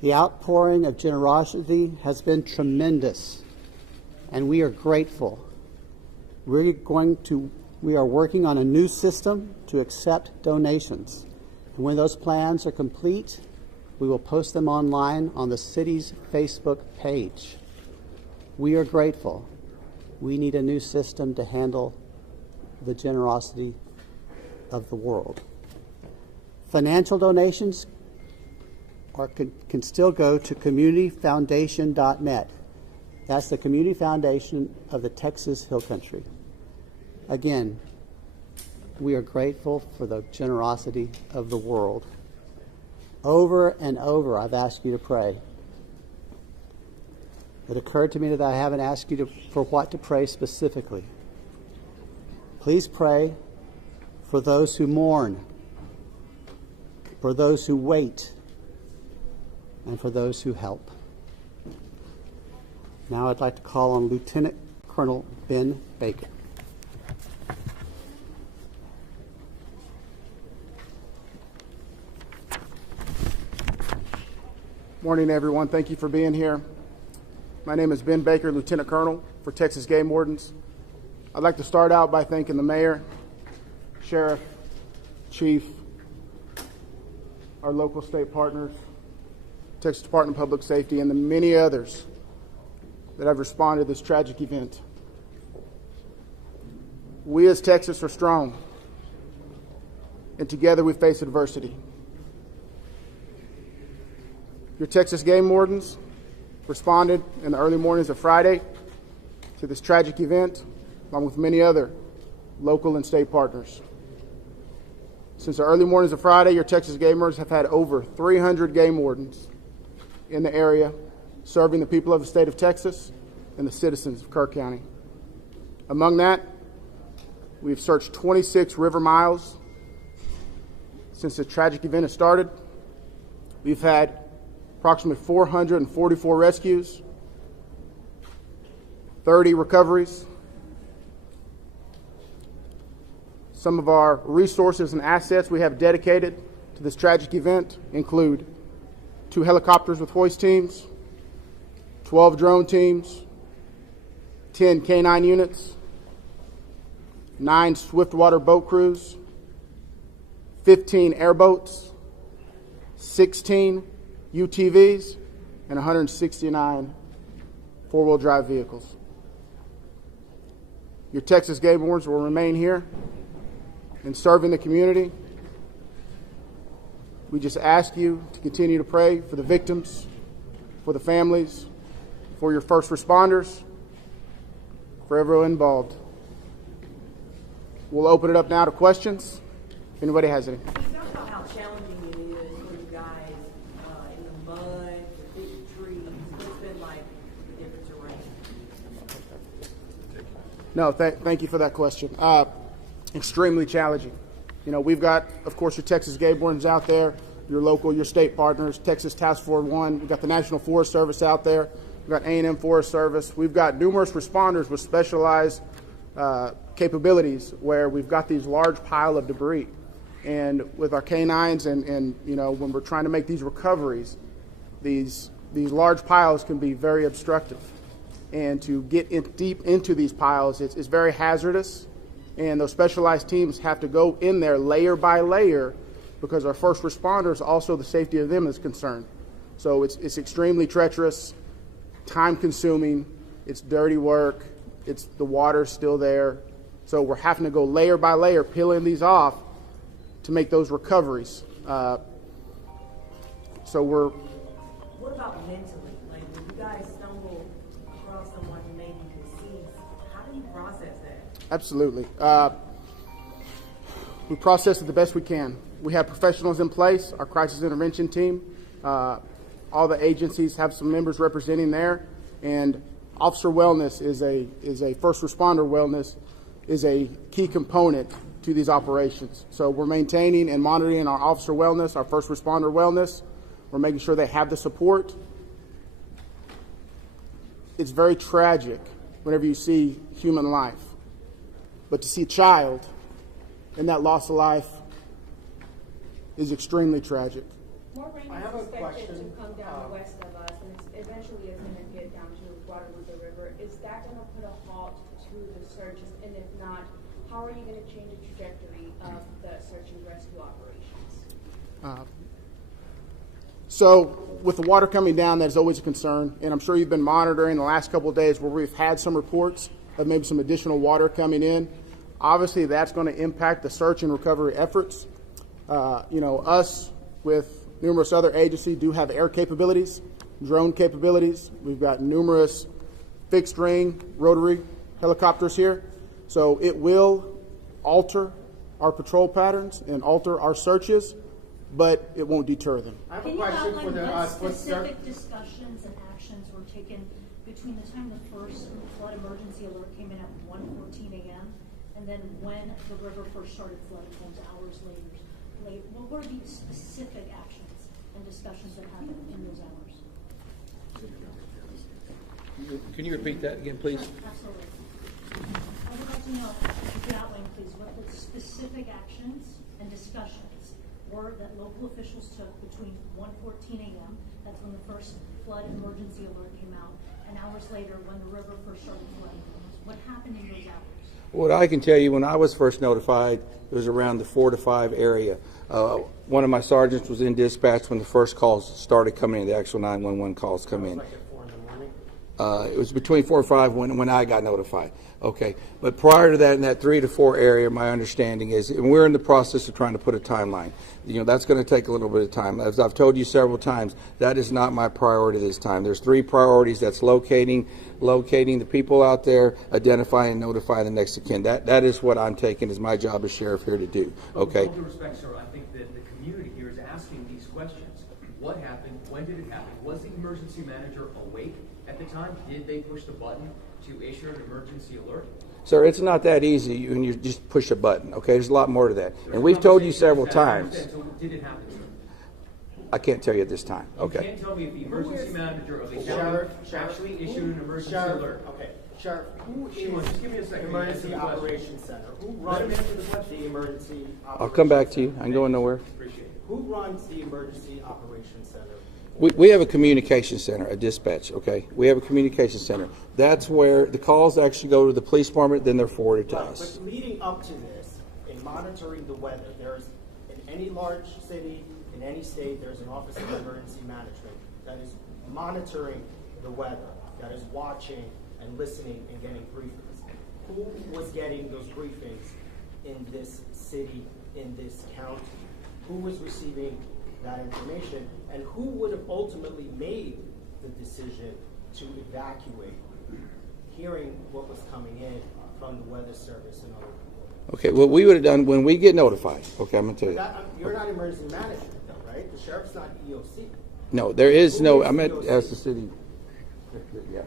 The outpouring of generosity has been tremendous, and we are grateful. We are working on a new system to accept donations. And when those plans are complete, we will post them online on the city's Facebook page. We are grateful. We need a new system to handle the generosity of the world. Financial donations can still go to communityfoundation.net. That's the Community Foundation of the Texas Hill Country. Again, we are grateful for the generosity of the world. Over and over, I've asked you to pray. It occurred to me that I haven't asked you for what to pray specifically. Please pray for those who mourn, for those who wait, and for those who help. Now I'd like to call on Lieutenant Colonel Ben Baker. Morning, everyone. Thank you for being here. My name is Ben Baker, Lieutenant Colonel for Texas Game Wardens. I'd like to start out by thanking the Mayor, Sheriff, Chief, our local state partners, Texas Department of Public Safety, and the many others that have responded to this tragic event. We as Texas are strong, and together we face adversity. Your Texas Game Wardens responded in the early mornings of Friday to this tragic event, along with many other local and state partners. Since the early mornings of Friday, your Texas Game Wardens have had over 300 game wardens in the area, serving the people of the state of Texas and the citizens of Kerr County. Among that, we've searched 26 river miles since the tragic event has started. We've had approximately 444 rescues, 30 recoveries. Some of our resources and assets we have dedicated to this tragic event include 2 helicopters with hoist teams, 12 drone teams, 10 K-9 units, 9 swiftwater boat crews, 15 airboats, 16 UTVs, and 169 four-wheel drive vehicles. Your Texas Game Wardens will remain here and serving the community. We just ask you to continue to pray for the victims, for the families, for your first responders, for everyone involved. We'll open it up now to questions, if anybody has any. Can you talk about how challenging it is for you guys in the mud, the big trees? What's been like the different terrain? No, thank you for that question. Extremely challenging. You know, we've got, of course, your Texas Game Wardens out there, your local, your state partners, Texas Task Force 1. We've got the National Forest Service out there. We've got A&M Forest Service. We've got numerous responders with specialized capabilities where we've got these large pile of debris. And with our K-9s and you know, when we're trying to make these recoveries, these large piles can be very obstructive. And to get deep into these piles, it's very hazardous. And those specialized teams have to go in there layer by layer because our first responders, also the safety of them is concerned. So it's extremely treacherous, time-consuming, it's dirty work, the water's still there. So we're having to go layer by layer, peeling these off to make those recoveries. What about mentally? Like, when you guys stumble across someone who may be deceased, how do you process that? Absolutely. We process it the best we can. We have professionals in place, our crisis intervention team. All the agencies have some members representing there, and officer wellness is a first responder wellness is a key component to these operations. So we're maintaining and monitoring our officer wellness, our first responder wellness. We're making sure they have the support. It's very tragic whenever you see human life, but to see a child and that loss of life is extremely tragic. More rain I have a is expected question. to come down west of us, and eventually it's going to get down to Guadalupe River. Is that going to put a halt to the searches? And if not, how are you going to change the trajectory of the search and rescue operations? So with the water coming down, that's always a concern, and I'm sure you've been monitoring the last couple of days where we've had some reports of maybe some additional water coming in. Obviously, that's going to impact the search and recovery efforts. Us with numerous other agencies do have air capabilities, drone capabilities. We've got numerous fixed-wing rotary helicopters here. So it will alter our patrol patterns and alter our searches, but it won't deter them. I have a Can you question for outline the what for specific discussions and actions were taken between the time the first flood emergency alert came in at 1:14 a.m. and then when the river first started flooding homes hours later? What were the specific actions and discussions that happened in those hours? Can you repeat that again, please? Absolutely. I would like to know, if you could outline, please, what the specific actions and discussions were that local officials took between 1:14 a.m., that's when the first flood emergency alert came out, and hours later when the river first started flooding. What happened in those hours? What I can tell you, when I was first notified, it was around the 4 to 5 area. One of my sergeants was in dispatch when the first calls started coming in, the actual 911 calls come in. like at 4 in the morning. It was between 4 and 5 when I got notified. Okay, but prior to that, in that 3 to 4 area, my understanding is, and we're in the process of trying to put a timeline. That's going to take a little bit of time. As I've told you several times, that is not my priority this time. There's 3 priorities. That's locating the people out there, identifying and notifying the next of kin. That is what I'm taking as my job as sheriff here to do. Okay. With all due respect, sir, I think that the community here is asking these questions. What happened? When did it happen? Was the emergency manager awake at the time? Did they push the button to issue an emergency alert? Sir, it's not that easy when you just push a button, okay? There's a lot more to that. And we've told you several times. So did it happen, sir? I can't tell you at this time, You okay? can't tell me if the emergency manager of a Sheriff, county actually issued an emergency Sheriff, alert. okay. Sheriff, who Shimon, is just give me a second. Emergency Answer the question. Operations Center? Who Let him runs answer the question. the Emergency I'll come back to you. Operations I ain't going nowhere. Appreciate it. Center? Who runs the Emergency Operations Center? We have a communication center, a dispatch, okay? We have a communication center. That's where the calls actually go to the police department, then they're forwarded to Right, us. but leading up to this, in monitoring the weather, there's, in any large city, in any state, there's an Office of Emergency Management that is monitoring the weather, that is watching and listening and getting briefings. Who was getting those briefings in this city, in this county? Who was receiving that information? And who would have ultimately made the decision to evacuate, hearing what was coming in from the Weather Service and other people? Okay, what we would have done when we get notified, okay, I'm going to tell you. You're not emergency management, though, right? The sheriff's not EOC. No, there is Who no, is I meant EOC? as the city. Yeah.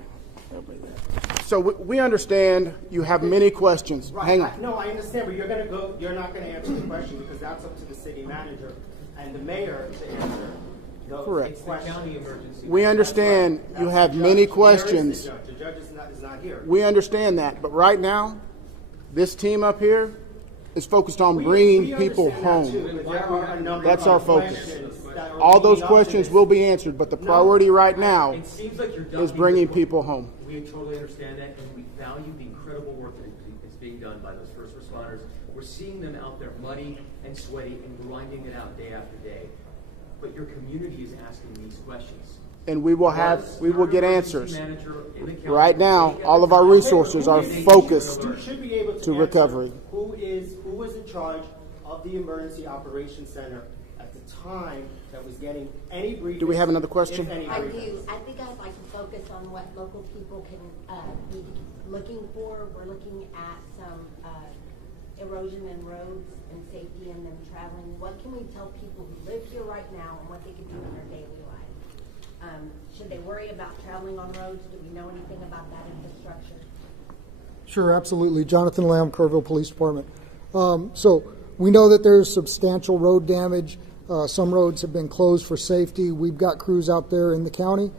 So we understand you have many questions. Right. Hang on. No, I understand, but you're not gonna answer the question because that's up to the city manager and the mayor to answer those Correct. questions. County emergency. We understand you That's have the many judge. Where is questions. the judge? The judge is not here. We understand that, but right now, this team up here is focused on bringing people understand that too, home. but there are a number That's of our focus. questions that are All those leading up to questions this. will be answered, but the priority right now It seems like you're is ducking bringing the- people home. We totally understand that, and we value the incredible work that is being done by those first responders. We're seeing them out there muddy and sweaty and grinding it out day after day. But your community is asking these questions. And we will get answers. Right now, Right all of our resources are focused You should be able to to answer recovery. Who was in charge of the Emergency Operations Center at the time that was getting any briefings? Do we have another question? if any I briefings? do. I think I'd like to focus on what local people can be looking for. We're looking at some erosion in roads and safety in them traveling. What can we tell people who live here right now and what they can do in their daily lives? Should they worry about traveling on roads? Do we know anything about that infrastructure? Sure, absolutely. Jonathan Lamb, Kerrville Police Department. So we know that there's substantial road damage. Some roads have been closed for safety. We've got crews out there in the county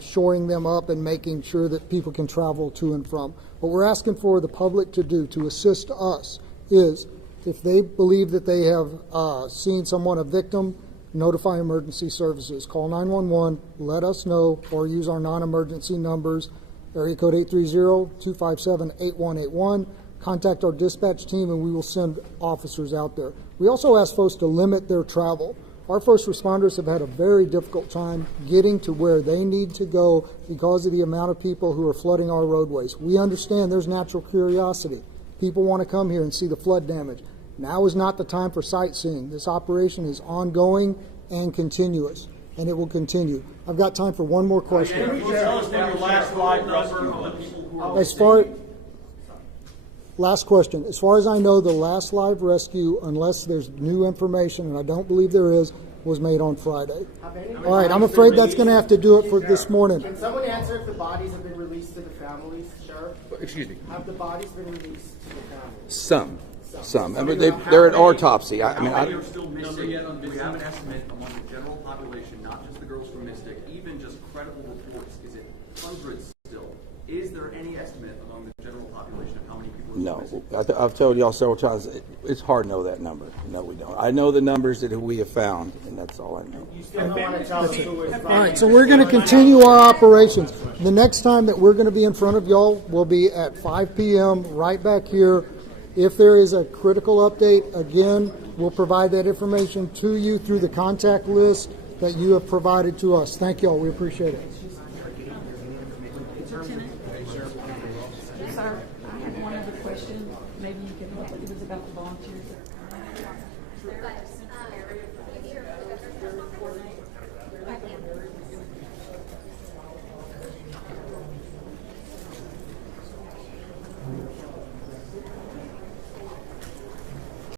shoring them up and making sure that people can travel to and from. What we're asking for the public to do to assist us is if they believe that they have seen someone, a victim, notify emergency services. Call 911, let us know, or use our non-emergency numbers, area code 830-257-8181. Contact our dispatch team and we will send officers out there. We also ask folks to limit their travel. Our first responders have had a very difficult time getting to where they need to go because of the amount of people who are flooding our roadways. We understand there's natural curiosity. People want to come here and see the flood damage. Now is not the time for sightseeing. This operation is ongoing and continuous, and it will continue. I've got time for one more question. Last question. As far as I know, the last live rescue, unless there's new information, and I don't believe there is, was made on Friday. All right, I'm afraid that's going to have to do it for this morning. Can someone answer if the bodies have been released to the families, Sheriff? Excuse me. Have the bodies been released to the families? Some. I mean, they're at autopsy. How many are still missing? Do we have an estimate among the general population, not just the girls from Mystic, even just credible reports? Is it hundreds still? Is there any estimate among the general population of how many people are still missing? I've told y'all several times, it's hard to know that number. No, we don't. I know the numbers that we have found, and that's all I know. You still don't want to tell us who is All right, so we're going to continue our operations. The next time that we're going to be in front of y'all will be at 5 p.m. right back here. If there is a critical update, again, we'll provide that information to you through the contact list that you have provided to us. Thank y'all. We appreciate it.